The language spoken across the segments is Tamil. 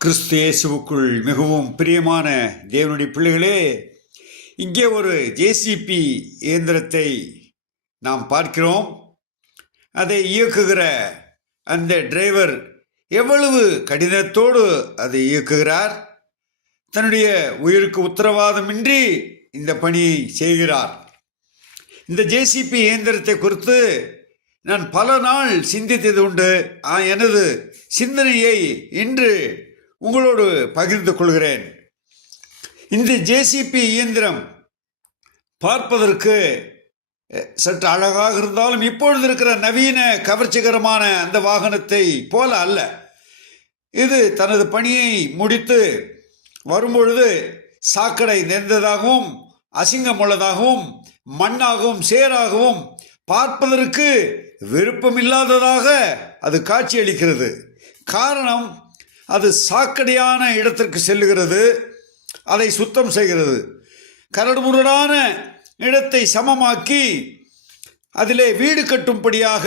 கிறிஸ்து இயேசுவுக்குள் மிகவும் பிரியமான தேவனுடைய பிள்ளைகளே, இங்கே ஒரு ஜேசிபி இயந்திரத்தை நாம் பார்க்கிறோம். அதை இயக்குகிற அந்த டிரைவர் எவ்வளவு கடினத்தோடு அதை இயக்குகிறார். தன்னுடைய உயிருக்கு உத்தரவாதமின்றி இந்த பணியை செய்கிறார். இந்த ஜேசிபி இயந்திரத்தை குறித்து நான் பல நாள் சிந்தித்தது உண்டு. எனது சிந்தனையை இன்று உங்களோடு பகிர்ந்து கொள்கிறேன். இந்த ஜேசிபி இயந்திரம் பார்ப்பதற்கு சற்று அழகாக இருந்தாலும் இப்பொழுது இருக்கிற நவீன கவர்ச்சிகரமான அந்த வாகனத்தை போல அல்ல. இது தனது பணியை முடித்து வரும்பொழுது சாக்கடை நிறைந்ததாகவும் அசிங்கமுள்ளதாகவும் மண்ணாகவும் சேராகவும் பார்ப்பதற்கு விருப்பமில்லாததாக அது காட்சியளிக்கிறது. காரணம், அது சாக்கடையான இடத்திற்கு செல்லுகிறது, அதை சுத்தம் செய்கிறது, கரடுமுரடான இடத்தை சமமாக்கி அதிலே வீடு கட்டும்படியாக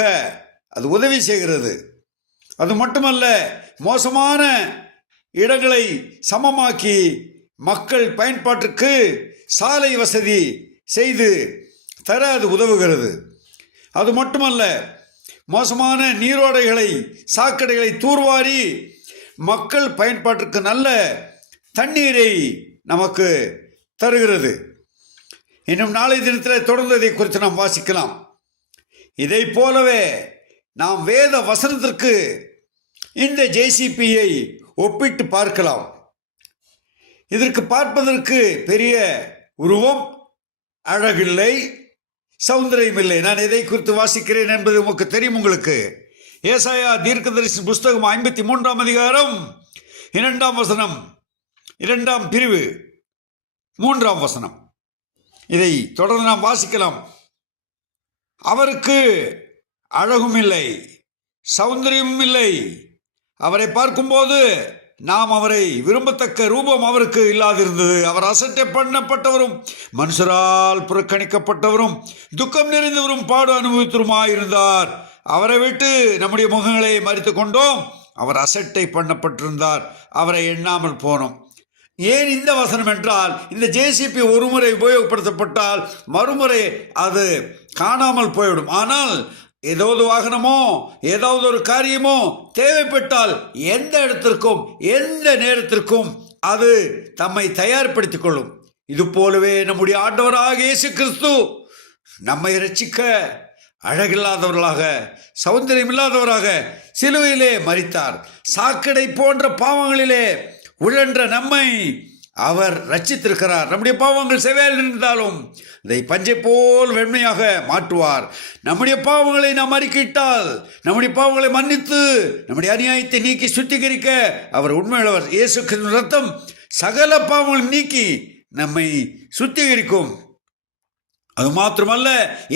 அது உதவி செய்கிறது. அது மட்டுமல்ல, மோசமான இடங்களை சமமாக்கி மக்கள் பயன்பாட்டிற்கு சாலை வசதி செய்து தர அது உதவுகிறது. அது மட்டுமல்ல, மோசமான நீரோடைகளை சாக்கடைகளை தூர்வாரி மக்கள் பயன்பாட்டிற்கு நல்ல தண்ணீரை நமக்கு தருகிறது. இன்னும் நாளை தினத்தில் தொடர்ந்து இதை குறித்து நாம் வாசிக்கலாம். இதை போலவே நாம் வேத வசனத்திற்கு இந்த ஜேசிபியை ஒப்பிட்டு பார்க்கலாம். இதற்கு பார்ப்பதற்கு பெரிய உருவம், அழகில்லை, சௌந்தரியமில்லை. நான் எதை குறித்து வாசிக்கிறேன் என்பது உங்களுக்கு தெரியும். உங்களுக்கு ஏசாயா தீர்க்கதரிசி புஸ்தகம் 53ஆம் அதிகாரம் 2ஆம் வசனம், 2ஆம் பிரிவு 3ஆம் வசனம். இதை தொடர்ந்து நாம் வாசிக்கலாம். அவருக்கு அழகும் இல்லை, சௌந்தரியமும் இல்லை. அவரை பார்க்கும்போது நாம் அவரை விரும்பத்தக்க ரூபம் அவருக்கு இல்லாதிருந்தது. அவர் அசட்டை பண்ணப்பட்டவரும் மனுஷரால் புறக்கணிக்கப்பட்டவரும் துக்கம் நிறைந்தவரும் பாடு அனுபவித்தருமாயிருந்தார். அவரை விட்டு நம்முடைய முகங்களை மறித்து கொண்டோம். அவர் அசட்டை பண்ணப்பட்டிருந்தார், அவரை எண்ணாமல் போனோம். ஏன் இந்த வசனம் என்றால், இந்த ஜேசிபி ஒரு முறை உபயோகப்படுத்தப்பட்டால் மறுமுறை அது காணாமல் போய்விடும். ஆனால் ஏதாவது வாகனமோ ஏதாவது ஒரு காரியமோ தேவைப்பட்டால் எந்த இடத்திற்கும் எந்த நேரத்திற்கும் அது தம்மை தயார்படுத்திக் கொள்ளும். இது போலவே நம்முடைய ஆண்டவராக இயேசு கிறிஸ்து நம்மை ரட்சிக்க அழகில்லாதவர்களாக சௌந்தரியம் இல்லாதவராக சிலுவையிலே மரித்தார். சாக்கடை போன்ற பாவங்களிலே உழன்ற நம்மை அவர் ரட்சித்திருக்கிறார். நம்முடைய பாவங்கள் செவ்வையில் இருந்தாலும் அதை பஞ்சை போல் வெண்மையாக மாற்றுவார். நம்முடைய பாவங்களை நாம் அறிக்கையிட்டால் நம்முடைய பாவங்களை மன்னித்து நம்முடைய அநியாயத்தை நீக்கி சுத்திகரிக்க அவர் உண்மையுள்ளவர். இயேசு கிறிஸ்துவின் ரத்தம் சகல பாவங்களை நீக்கி நம்மை சுத்திகரிக்கும். அது மாத்திரமல்ல,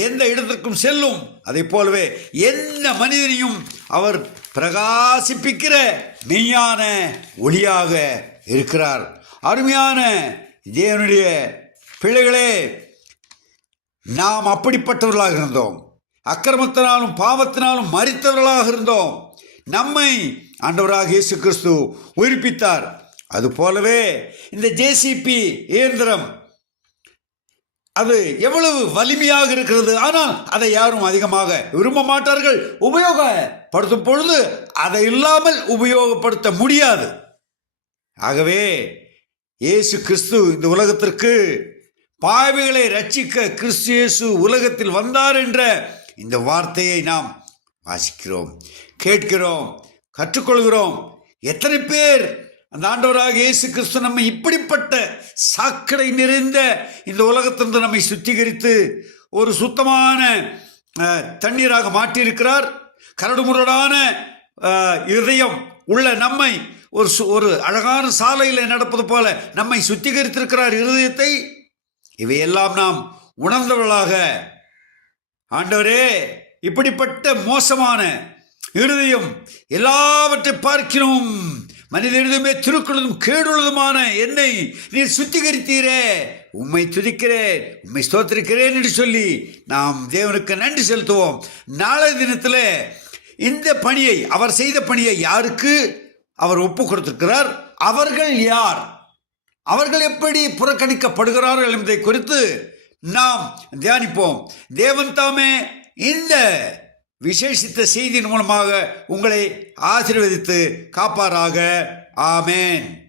எந்த இடத்திற்கும் செல்லும். அதை போலவே எந்த மனிதனையும் அவர் பிரகாசிப்பிக்கிற மெய்யான ஒளியாக இருக்கிறார். அருமையான தேவனுடைய பிள்ளைகளே, நாம் அப்படிப்பட்டவர்களாக இருந்தோம். அக்கிரமத்தினாலும் பாவத்தினாலும் மரித்தவர்களாக இருந்தோம். நம்மை ஆண்டவராக இயேசு கிறிஸ்து உயிர்ப்பித்தார். அது போலவே இந்த ஜேசிபி இயந்திரம் அது எவ்வளவு வலிமையாக இருக்கிறது. ஆனால் அதை யாரும் அதிகமாக விரும்ப மாட்டார்கள். உபயோகப்படுத்தும் பொழுது அதை இல்லாமல் உபயோகப்படுத்த முடியாது. ஆகவே இயேசு கிறிஸ்து இந்த உலகத்திற்கு பாவிகளை ரட்சிக்க கிறிஸ்து இயேசு உலகத்தில் வந்தார் என்ற இந்த வார்த்தையை நாம் வாசிக்கிறோம், கேட்கிறோம், கற்றுக்கொள்கிறோம். எத்தனை பேர் அந்த ஆண்டவராக இயேசு கிறிஸ்து நம்மை இப்படிப்பட்ட சாக்கடை நிறைந்த இந்த உலகத்திலிருந்து நம்மை சுத்திகரித்து ஒரு சுத்தமான தண்ணீராக மாற்றியிருக்கிறார். கரடுமுரடான இதயம் உள்ள நம்மை ஒரு அழகான சாலையில் நடப்பது போல நம்மை சுத்திகரித்திருக்கிறார் இருதயத்தை. இவையெல்லாம் நாம் உணர்ந்தவர்களாக, ஆண்டவரே, இப்படிப்பட்ட மோசமான இருதயம் எல்லாவற்றை பார்க்கிறோம், மனித இருதயமே திருக்குள்ளதும் கேடுள்ளதுமான என்னை நீர் சுத்திகரித்தீரே, உம்மை துதிக்கிறேன், உம்மை ஸ்தோத்திரிக்கிறேன் என்று சொல்லி நாம் தேவனுக்கு நன்றி செலுத்துவோம். நாளை தினத்தில் இந்த பணியை, அவர் செய்த பணியை யாருக்கு அவர் ஒப்பு கொடுத்திருக்கிறார், அவர்கள் யார், அவர்கள் எப்படி புறக்கணிக்கப்படுகிறார்கள் என்பதை குறித்து நாம் தியானிப்போம். தேவன் தாமே இந்த விசேஷித்த செய்தியின் மூலமாக உங்களை ஆசீர்வதித்து காப்பாராக. ஆமேன்.